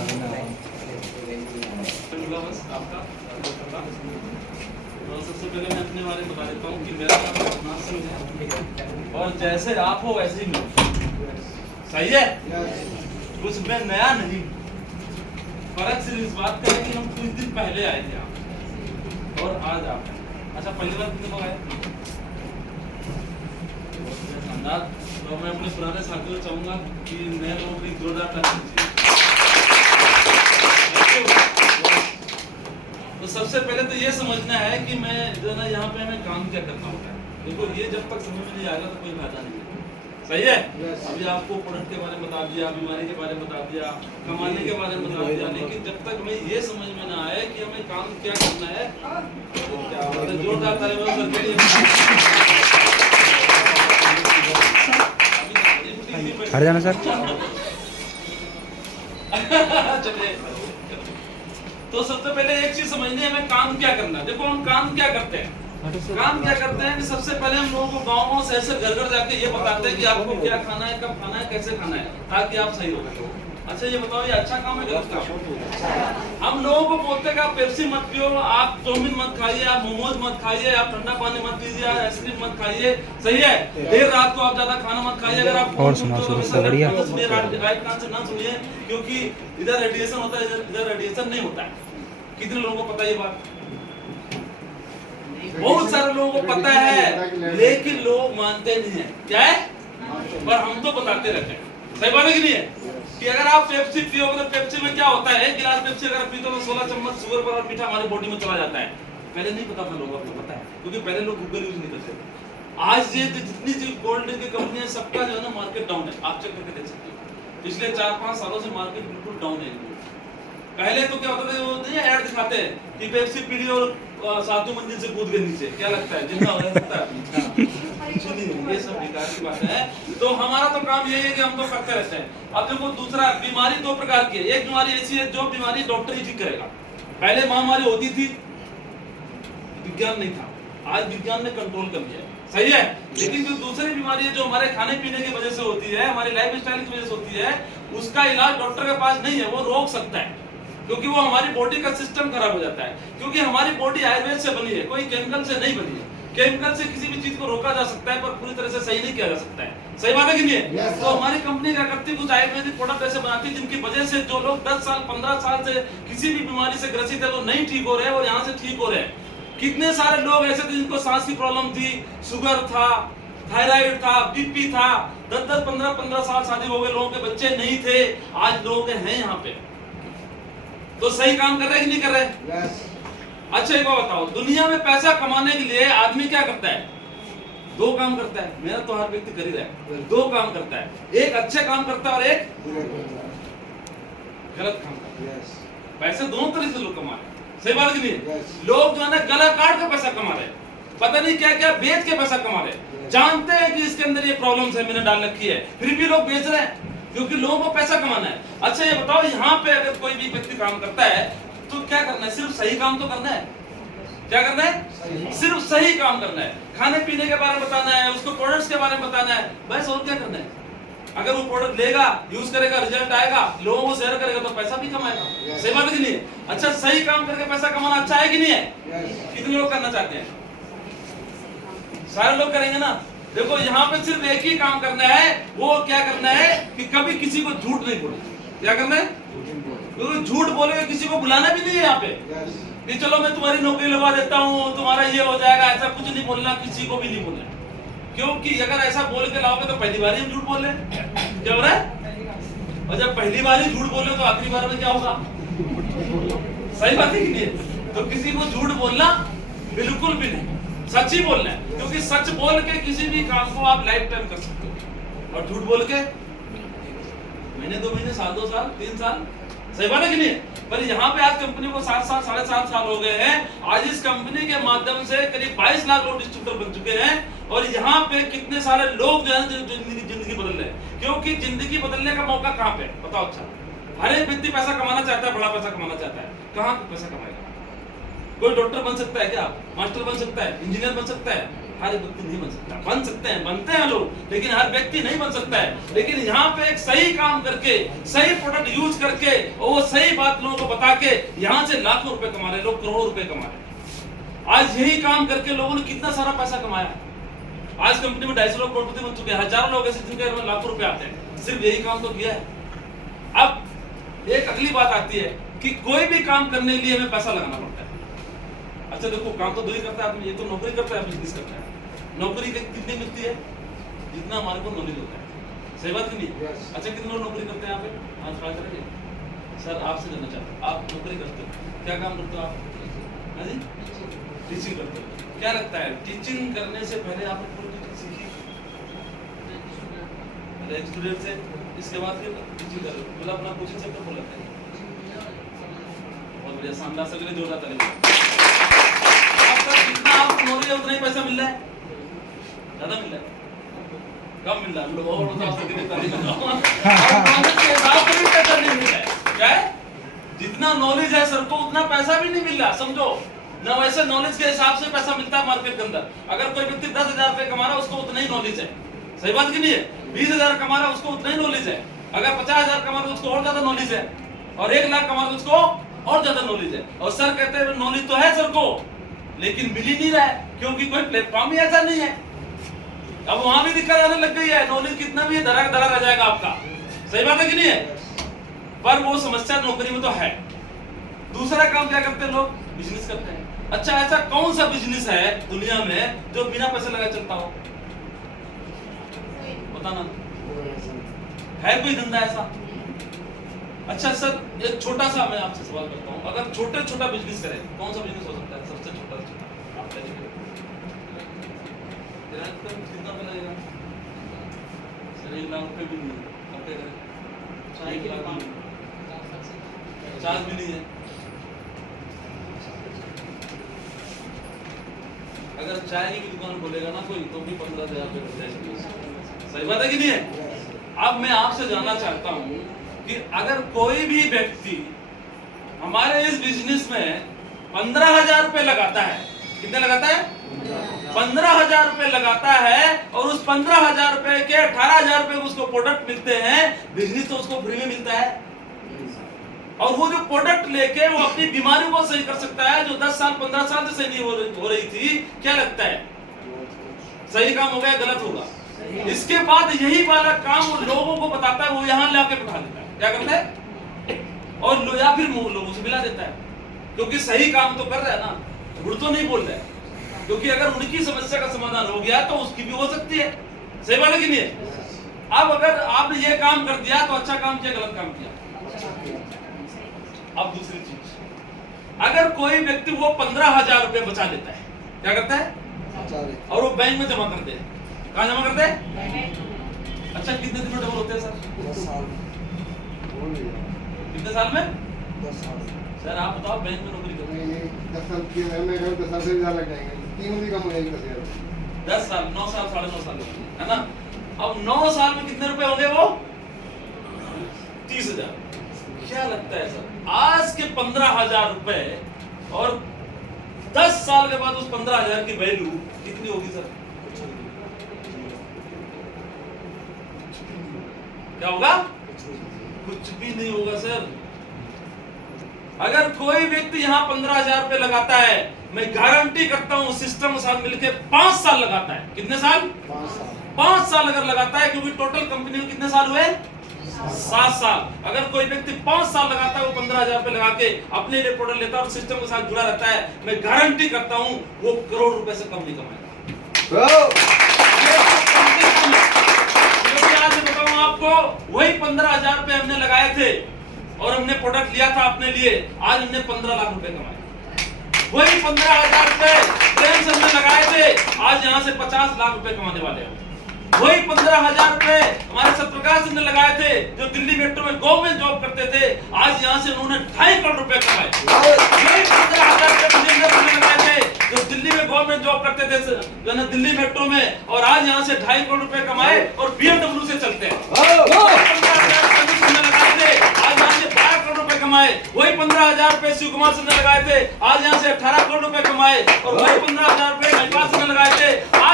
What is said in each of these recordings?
बस आपका तो सबसे पहले मैं अपने बारे में बता देता हूँ कि मेरा नाम नासिम है और जैसे आप हो वैसे ही मैं। सही है? कुछ मैं नया नहीं। फर्क सिर्फ इस बात का है कि हम कुछ दिन पहले आए थे आप और आज आप हैं। अच्छा, पहली बार कितने लोग आए? तो मैं अपने पुराने साथियों को चाहूंगा कि नए लोगों की जोरदार ताली दीजिए। तो सबसे पहले तो ये समझना है कि मैं जो ना यहाँ पे हमें काम क्या करना होता है। देखो, ये जब तक समझ में नहीं आएगा तो कोई फायदा नहीं है। सही है? अभी आपको प्रोडक्ट के बारे में बता दिया, बीमारी के बारे में बता दिया, कमाने के बारे में बता दिया, लेकिन जब तक हमें ये समझ में ना आए कि हमें काम क्या करना है तो क्या बात है। जोरदार ताली बजाओ सर के लिए। हट जाना सर। चलिए, तो सबसे पहले एक चीज समझनी है, हमें काम क्या करना है। देखो, हम काम क्या करते हैं। काम क्या करते हैं कि सबसे पहले हम लोगों को गाँव शहर से घर घर जाके ये बताते हैं कि आपको क्या खाना है, कब खाना है, कैसे खाना है, ताकि आप सही हो। अच्छा, ये बताओ, ये अच्छा काम है गलत काम? हम लोगों को बोलते हैं कि आप पेप्सी मत पियो, आप चाउमीन मत खाइए, आप मोमोज मत खाइए, आप ठंडा पानी मत पीजिए, आप आइसक्रीम मत खाइए। सही है? देर रात को आप ज्यादा खाना मत खाइए। अगर आप और सुना बढ़िया राइट कान से ना सुनिए, क्योंकि इधर रेडिएशन होता है, इधर रेडिएशन नहीं होता है। कितने लोगों को पता है ये बात? बहुत सारे लोगों को पता है, लेकिन लोग मानते नहीं है। क्या है? पर हम तो बताते रहते हैं। सही बात है कि नहीं है? कि अगर आप पेप्सी पियोगे तो पेप्सी में क्या होता है, एक गिलास पेप्सी अगर पीते हो तो 16 चम्मच शुगर पर और मीठा हमारी बॉडी में चला जाता है। पहले नहीं पता था लोगों को, पता है, क्योंकि पहले लोग गूगल यूज नहीं करते थे। आज ये जितनी गोल्ड ड्रिंक की कंपनियां, सबका जो है ना मार्केट डाउन है। आप चेक करके देख सकते हो, पिछले 4-5 सालों से मार्केट बिल्कुल डाउन है। पहले तो क्या होता था, वो नहीं ऐड दिखाते हैं कि पेप्सी पी ली और 7वीं मंजिल से कूद गए नीचे। क्या लगता है, जिंदा हो सकता है? ये सब बेकार की बात है। तो हमारा तो काम यही है कि हम तो करते रहते हैं। अब देखो, दूसरा, बीमारी 2 प्रकार की है। एक बीमारी ऐसी है जो बीमारी डॉक्टर ही ठीक करेगा। पहले महामारी होती थी, विज्ञान नहीं था, आज विज्ञान ने कंट्रोल कर लिया है। सही है? लेकिन जो दूसरी बीमारी है जो हमारे खाने पीने की वजह से होती है, हमारी लाइफ स्टाइल की वजह से होती है, उसका इलाज डॉक्टर के पास नहीं है। वो रोक सकता है, क्योंकि वो हमारी बॉडी का सिस्टम खराब हो जाता है। क्योंकि हमारी बॉडी आयुर्वेद से बनी है, कोई केमिकल से नहीं बनी है। केमिकल से किसी भी चीज को रोका जा सकता है, पर पूरी तरह से सही नहीं किया जा सकता है। सही बात है कि नहीं है? तो हमारी कंपनी क्या करती है, कुछ आयुर्वेदिक प्रोडक्ट ऐसे बनाती है जिनकी वजह से जो लोग 10 साल 15 साल से किसी भी बीमारी से ग्रसित है, वो नहीं ठीक हो रहे हैं और यहाँ से ठीक हो रहे हैं। कितने सारे लोग ऐसे थे जिनको सांस की प्रॉब्लम थी, शुगर था, थायराइड था, बीपी था, 10-10 15-15 साल शादी हो गए, लोगों के बच्चे नहीं थे, आज लोग हैं यहाँ पे। तो सही काम कर रहे हैं कि नहीं कर रहे? अच्छा, एक बात बताओ, दुनिया में पैसा कमाने के लिए आदमी क्या करता है? 2 काम करता है। मेरा तो हर व्यक्ति कर ही रहा है। 2 काम करता है, एक अच्छे काम करता है और एक गलत काम करता है। पैसे दोनों तरह से लोग कमा रहे हैं। सही बात कि नहीं? लोग जो है ना गला काट के पैसा कमा रहे हैं, पता नहीं क्या क्या बेच के पैसा कमा रहे हैं। जानते हैं कि इसके अंदर ये प्रॉब्लम्स है, मैंने डाल रखी है, फिर भी लोग बेच रहे हैं, क्योंकि लोगों को पैसा कमाना है। अच्छा, ये बताओ, यहाँ पे अगर कोई भी व्यक्ति काम करता है तो क्या करना है? सिर्फ सही काम तो करना है। क्या करना है? सिर्फ सही काम करना है। खाने पीने के बारे में बताना है, उसको प्रोडक्ट्स के बारे में बताना है, बस। और क्या करना है? अगर वो प्रोडक्ट लेगा, यूज करेगा, रिजल्ट आएगा, लोगों को शेयर करेगा, तो पैसा भी कमाएगा। सही बात है कि नहीं? अच्छा, सही काम करके पैसा कमाना अच्छा है कि नहीं है? कितने लोग करना चाहते हैं? सारे लोग करेंगे ना। देखो, यहाँ पे सिर्फ एक ही काम करना है, वो क्या करना है कि कभी किसी को झूठ नहीं बोलना। क्या करना है? क्योंकि झूठ बोलेगा, किसी को बुलाना भी नहीं है यहाँ पे कि चलो मैं तुम्हारी नौकरी लगा देता हूँ, तुम्हारा ये हो जाएगा। ऐसा कुछ नहीं बोलना, किसी को भी नहीं बोलना। क्योंकि अगर ऐसा बोल के लाओगे तो पहली बार ही झूठ बोल रहे। क्या हो रहा है? और जब पहली बार ही झूठ बोल रहे तो आखिरी बार में क्या होगा? सही बात है कि नहीं? तो किसी को झूठ बोलना बिल्कुल भी नहीं, सच ही बोलना है। क्योंकि सच बोल के किसी भी काम को आप लाइफ टाइम कर सकते हो, और झूठ बोल के महीने 2 महीने, साल 2 साल 3 साल। सही बात है कि नहीं? पर यहाँ पे आज कंपनी को 7 साल 7.5 साल हो गए हैं। आज इस कंपनी के माध्यम से करीब 22 लाख लोग डिस्ट्रीब्यूटर बन चुके हैं। और यहाँ पे कितने सारे लोग जो है जिंदगी बदल रहे हैं। क्योंकि जिंदगी बदलने का मौका कहाँ पे? बताओ। अच्छा, हर एक व्यक्ति पैसा कमाना चाहता है, बड़ा पैसा कमाना चाहता है। कहाँ पैसा कमाएगा? कोई डॉक्टर बन सकता है क्या? मास्टर बन सकता है? इंजीनियर बन सकता है? हर व्यक्ति नहीं बन सकता। बन सकते हैं, बनते हैं लोग, लेकिन हर व्यक्ति नहीं बन सकता है। लेकिन यहाँ पे एक सही काम करके, सही प्रोडक्ट यूज करके और वो सही बात लोगों को बता के यहाँ से लाखों रुपए कमा रहे लोग, करोड़ों रुपए कमा रहे। आज यही काम करके लोगों ने कितना सारा पैसा कमाया। आज कंपनी में 250 लोग करोड़पति बन चुके हैं, हजारों लोग ऐसे जिनके घर में लाखों रुपए आते हैं, सिर्फ यही काम तो किया है। अब एक अगली बात आती है कि कोई भी काम करने के लिए हमें पैसा लगाना पड़ता है। अच्छा देखो, काम तो दो ही करता है आदमी, ये तो नौकरी करता है, बिजनेस करता है। नौकरी कितनी मिलती है? जितना हमारे को नॉलेज होता है। सही बात नहीं? अच्छा कितने लोग नौकरी करते हैं यहाँ पे? आज ट्राई करेंगे। सर आपसे जानना चाहता हूँ, आप नौकरी करते हो, क्या काम करते हो आप? हाँ जी, टीचिंग करते हो। क्या लगता है टीचिंग करने से पहले आपने पूरी टीचिंग सीखी? स्टूडेंट से, इसके बाद फिर टीचिंग कर रहे हो, मतलब अपना कोचिंग सेंटर खोल लेते हैं। बहुत बढ़िया, शानदार, सगले जोरदार तालियां। जितना आपको नॉलेज है उतना ही पैसा मिल रहा है, ज्यादा मिल रहा है, कम मिल रहा है, और पैसा नहीं मिल रहा है। क्या है? जितना नॉलेज है सर को उतना पैसा भी नहीं मिल रहा, समझो ना। वैसे नॉलेज के हिसाब से पैसा मिलता है मार्केट के अंदर। अगर कोई व्यक्ति 10,000 रुपए कमा रहा है उसको उतना ही नॉलेज है। सही बात की नहीं है? 20,000 कमा रहा है उसको उतना ही नॉलेज है। अगर 50,000 कमा रहा है उसको और ज्यादा नॉलेज है, और 1 लाख कमा रहा है उसको और ज्यादा नॉलेज है। और सर कहते हैं नॉलेज तो है सर को, लेकिन मिल ही नहीं रहा है, क्योंकि कोई प्लेटफॉर्म ही ऐसा नहीं है। अब वहां भी दिक्कत आने लग गई है। नॉलेज कितना भी है, धरा धरा रह जाएगा आपका। सही बात है कि नहीं है? पर वो समस्या नौकरी में तो है। दूसरा काम क्या करते हैं लोग? बिजनेस करते हैं। अच्छा, ऐसा कौन सा बिजनेस है दुनिया में जो बिना पैसे लगाए चलता हो? बताना, है कोई धंधा ऐसा? अच्छा सर, एक छोटा सा मैं आपसे सवाल करता हूँ, अगर छोटा बिजनेस करें, कौन सा बिजनेस हो सकता है सबसे छोटा? आप कितना पे लगेगा? सर 1 लाख रुपए भी नहीं है, आप क्या करें? 50 भी नहीं है। अगर चाय की दुकान खोलेगा ना कोई, तो भी 15,000 रुपए मिल जाएगा। सही बात है कि नहीं है? अब मैं आपसे जानना चाहता हूँ कि अगर कोई भी व्यक्ति हमारे इस बिजनेस में 15,000 रुपए लगाता है, कितने लगाता है? 15,000 रुपए लगाता है, और उस 15,000 रुपए के 18,000 रुपए उसको प्रोडक्ट मिलते हैं, बिजनेस तो उसको फ्री में मिलता है। और वो जो प्रोडक्ट लेके वो अपनी बीमारियों को सही कर सकता है, जो 10 साल 15 साल से सही नहीं हो रही थी। क्या लगता है, सही काम हो गया, गलत होगा? इसके बाद यही वाला काम वो लोगों को बताता है, वो यहाँ लाके बैठा देता है। क्या करता है? और या फिर लोगों से मिला देता है, क्योंकि सही काम तो कर रहा है ना, झूठ तो नहीं बोल रहा है। क्योंकि अगर उनकी समस्या का समाधान हो गया तो उसकी भी हो सकती है। सही बात है कि नहीं है? अब अगर आपने ये काम कर दिया तो अच्छा काम किया, गलत काम किया। अब दूसरी चीज, अगर कोई व्यक्ति वो 15,000 रुपए बचा लेता है, क्या करता है? और वो बैंक में जमा करते हैं। कहाँ जमा करते हैं? अच्छा, कितने दिन में डबल होते हैं सर? 10 साल। कितने साल में? 10 साल। सर आप बताओ, बैंक में नौकरी करते हैं 10 साल की है, मैं 10 साल से ज्यादा लग जाएंगे, 3 भी कम हो जाएगी। 10 साल, 9 साल, 9.5 साल है ना? अब 9 साल में कितने रुपए होंगे वो? 30,000। क्या लगता है सर, आज के 15,000 रुपए और 10 साल के बाद उस 15,000 की वैल्यू कितनी होगी सर? क्या होगा? कुछ भी नहीं होगा सर। अगर कोई व्यक्ति यहाँ 15,000 रुपए लगाता है, मैं गारंटी करता हूँ सिस्टम के साथ मिलकर 5 साल लगाता है। कितने साल? 5 साल अगर लगाता है, क्योंकि टोटल कंपनी में कितने साल हुए? 7 साल। अगर कोई व्यक्ति 5 साल लगाता है, वो 15,000 रुपए लगा के अपने लिए प्रोडक्ट लेता है और सिस्टम के साथ जुड़ा रहता है, मैं गारंटी करता हूँ वो करोड़ रुपए से कम नहीं कमाएगा। आज मैं बताऊं आपको, वही 15,000 रुपए हमने लगाए थे और हमने प्रोडक्ट लिया था अपने लिए, आज हमने 15 लाख रुपए कमाए। वही 15,000 रुपए प्रेम से हमने लगाए थे, आज यहाँ से 50 लाख रुपए कमाने वाले हैं। वही 15,000 रुपए हमारे सत्यप्रकाश ने लगाए थे, जो दिल्ली मेट्रो में गवर्नमेंट जॉब करते थे, आज यहाँ से उन्होंने 2.5 करोड़ रुपए कमाए। वही 15,000 रुपए ने लगाए थे, जो दिल्ली में गवर्नमेंट जॉब करते थे, जो ना दिल्ली मेट्रो में, और आज यहाँ से 2.5 करोड़ रुपए कमाए और BMW से चलते हैं। 15,000 रुपए लगाए थे, आज यहाँ से 12 करोड़ रुपए कमाए। वही 15,000 रुपए शिव कुमार सिंह ने लगाए थे, आज यहाँ से 18 करोड़ रुपए कमाए। और वही 15,000 रुपए महिपाल सिंह ने लगाए थे, आज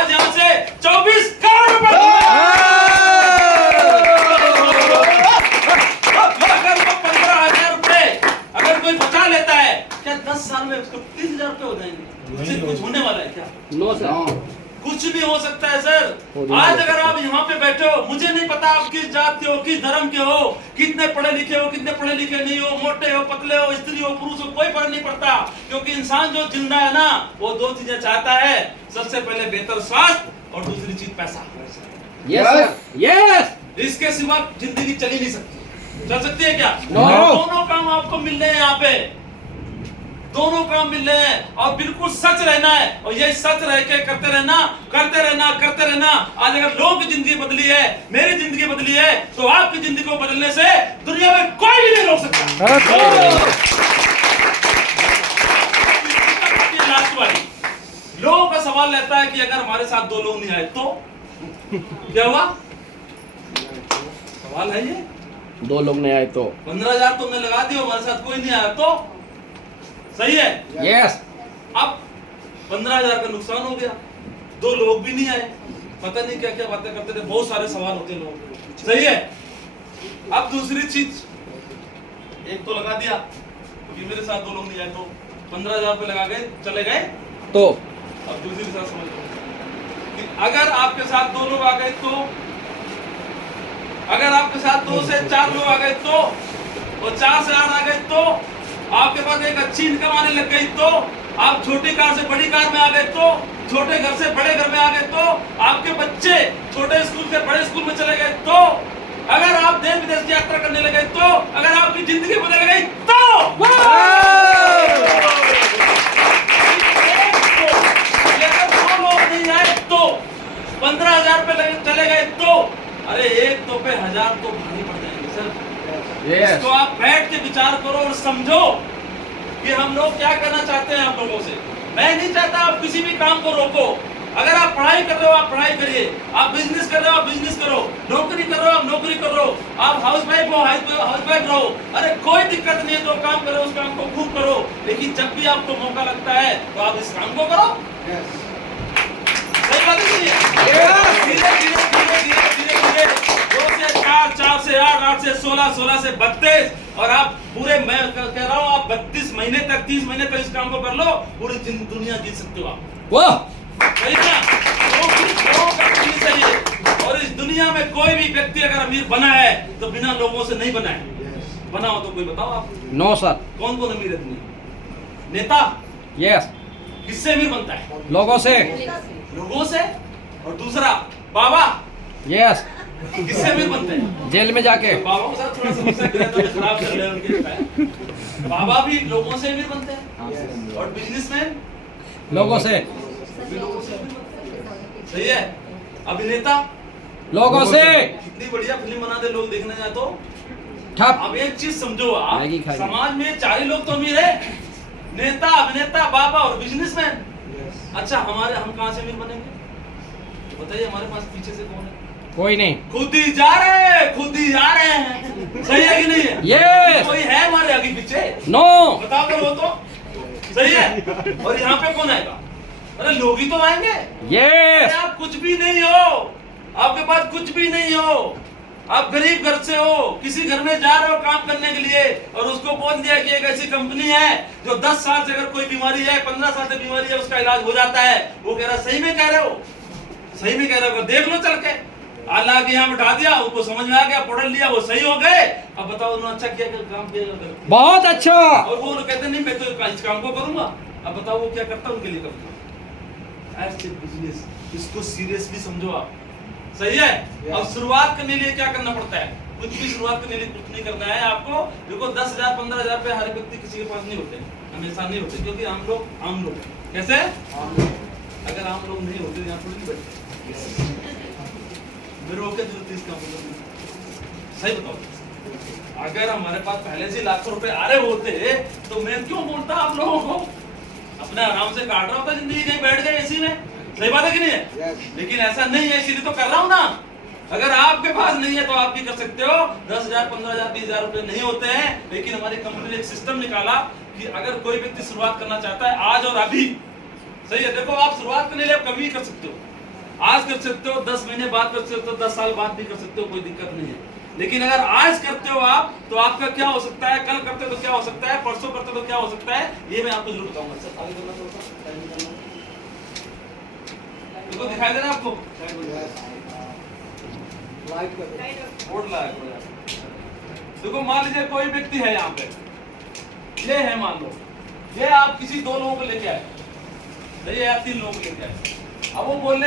आज यहाँ से 24 करोड़ रुपए अगर वो 15,000 रुपए अगर कोई बचा लेता है, क्या 10 साल में उसको 30,000 रुपए हो जाएंगे? उससे कुछ होने वाला है क्या? नो सर, कुछ भी हो सकता है सर। आज अगर आप यहाँ पे बैठे हो, मुझे नहीं पता आप किस जात के हो, किस धर्म के हो, कितने पढ़े लिखे हो, कितने पढ़े लिखे नहीं हो, मोटे हो, पतले हो, स्त्री हो, पुरुष हो, कोई फर्क नहीं पड़ता। क्योंकि इंसान जो जिंदा है ना, वो दो चीजें चाहता है, सबसे पहले बेहतर स्वास्थ्य और दूसरी चीज पैसा। यस यस, इसके सिवा जिंदगी चल ही नहीं सकती। चल सकती है क्या? No. दोनों काम आपको मिल रहे हैं यहाँ पे, दोनों काम मिल रहे हैं और बिल्कुल सच रहना है और ये सच रह के करते रहना, करते रहना, करते रहना। आज अगर लोगों की जिंदगी बदली है, मेरी जिंदगी बदली है, तो आपकी जिंदगी को बदलने से दुनिया में कोई भी नहीं रोक सकता। लास्ट वाली, लोगों का सवाल रहता है कि अगर हमारे साथ 2 लोग नहीं आए तो क्या हुआ? सवाल है ये। 2 लोग नहीं आए तो 15,000 तुमने लगा दिया, हमारे साथ कोई नहीं आया तो सही है। यस, अब 15,000 का नुकसान हो गया, 2 लोग भी नहीं आए, पता नहीं क्या क्या बातें करते थे, बहुत सारे सवाल होते हैं लोगों को, सही है। अब दूसरी चीज, एक तो लगा दिया कि मेरे साथ 2 लोग नहीं आए तो 15,000 रुपए लगा गए, चले गए तो अब दूसरी साथ समझ लो कि अगर आपके साथ 2 लोग आ गए तो, अगर आपके साथ 2 से 4 लोग आ गए तो, और 4 से 8 आ गए तो, आपके पास एक अच्छी इनकम आने लग गई तो, आप छोटी कार से बड़ी कार में आ गए तो, छोटे घर से बड़े घर में आ गए तो, आपके बच्चे छोटे स्कूल से बड़े स्कूल में चले गए तो, अगर आप देश विदेश की यात्रा करने लगे तो, अगर आपकी जिंदगी बदल गई तो, अगर 2 लोग नहीं आए तो, 15,000 रुपए चले गए तो, अरे एक तो पे 1,000 तो भारी पड़ जाएंगे सर। यस, तो आप बैठ के विचार करो और समझो कि हम लोग क्या करना चाहते हैं आप लोगों से। मैं नहीं चाहता आप किसी भी काम को रोको। अगर आप पढ़ाई कर रहे हो आप पढ़ाई करिए, आप बिजनेस कर रहे हो आप बिजनेस करो, नौकरी कर रहे हो आप नौकरी करो, आप हाउस वाइफ हो हाउस वाइफ रहो, अरे कोई दिक्कत नहीं है। जो काम करो उस काम को खूब करो, लेकिन जब भी आपको मौका लगता है तो आप इस काम को करो। सही बात नहीं है? धीरे धीरे धीरे धीरे धीरे धीरे 2 से 4, 4 से 8, 8 से 16, 16 से 32 और आप पूरे, मैं कह रहा हूँ आप 32 महीने तक 30 महीने तक इस काम को कर लो, पूरी दुनिया जीत सकते हो आप। वाह, सही ना? लोगों का चीज है ये। और इस दुनिया में कोई भी व्यक्ति अगर अमीर बना है तो बिना लोगों से नहीं बना है। बना हो तो कोई बताओ आप। नो सर, कौन कौन अमीर है दुनिया? नेता यस, किससे अमीर बनता है? लोगों से, लोगों से। और दूसरा बाबा यस, किससे अमीर बनते हैं? जेल में जाके। बाबा के साथ थोड़ा समस्या खराब चल रहा है उनके। बाबा भी लोगों से अमीर बनते हैं और बिजनेसमैन लोगों से, भी लोगों से अमीर बनते हैं। सही है। अभिनेता लोगों से, कितनी बढ़िया फिल्म बना दे लोग देखने जाए तो। ठप, अब एक चीज समझो आप, मैगी खाइए। समाज में 4 ही लोग तो अमीर है, नेता, अभिनेता, बाबा और बिजनेसमैन। अच्छा हम कहाँ से अमीर बनेंगे बताइए? हमारे पास पीछे से कौन है? कोई नहीं, खुद ही जा रहे हैं, खुद ही जा रहे हैं। सही है कि नहीं है? Yes. कोई है हमारे आगे पीछे? नो, बताओ तो वो तो सही है। और यहाँ पे कौन आएगा? अरे लोग ही तो आएंगे। यस, आप कुछ भी नहीं हो, आपके पास कुछ भी नहीं हो, आप गरीब घर से हो, किसी घर में जा रहे हो काम करने के लिए और उसको बोल दिया कि एक ऐसी कंपनी है जो 10 साल से अगर कोई बीमारी है, 15 साल से बीमारी है, उसका इलाज हो जाता है। वो कह रहा सही में कह रहे हो, सही में कह रहे हो, देख लो चल के। अल्लाह के यहाँ बिठा दिया, उसको समझ में आ गया, पढ़ लिया, वो सही हो गए। अब बताओ उन्होंने अच्छा किया कि काम किया? बहुत अच्छा। और वो कहते नहीं मैं तो इस काम को करूंगा। अब बताओ वो क्या करता है उनके लिए करता। ऐसे बिजनेस, इसको सीरियसली समझो आप। सही है। अब शुरुआत करने के लिए क्या करना पड़ता है? कुछ भी शुरुआत करने के लिए कुछ नहीं करना है आपको। देखो 10,000 15,000 रुपए हर व्यक्ति किसी के पास नहीं होते, हमेशा नहीं होते, क्योंकि हम लोग आम लोग कैसे? अगर आम लोग नहीं होते यहाँ थोड़ी नहीं बैठते। मेरे को क्या जरूरत है इस काम को? सही बताओ, अगर हमारे पास पहले से लाखों रुपए आ रहे होते तो मैं क्यों बोलता आप लोगों को? अपने आराम से काट रहा होता जिंदगी, कहीं बैठ गए एसी में। सही बात है कि नहीं है? लेकिन ऐसा नहीं है, इसीलिए तो कर रहा हूं ना। अगर आपके पास नहीं है तो आप भी कर सकते हो। 10,000 15,000 20,000 रुपए नहीं होते हैं, लेकिन हमारी कंपनी ने एक सिस्टम निकाला कि अगर कोई व्यक्ति शुरुआत करना चाहता है आज और अभी, सही है, देखो आप शुरुआत करने के लिए आप कभी भी कर सकते हो। आज कर सकते हो, 10 महीने बाद कर सकते हो, 10 साल बाद भी कर सकते हो, कोई दिक्कत नहीं है। लेकिन अगर आज करते हो आप, तो आपका क्या हो सकता है, कल करते हो तो क्या हो सकता है, परसों करते हो तो क्या हो सकता है, ये मैं आपको जरूर बताऊंगा। सर आगे करना थोड़ा सा, टाइम निकालना। देखो दिखाई दे रहा है आपको बोर्ड लगा है। देखो मान लीजिए कोई व्यक्ति है यहाँ पे, ये है मान लो, ये आप किसी 2 लोगों को लेके आए, ये आप 3 लोगों को लेके आए, अब वो बोल रहे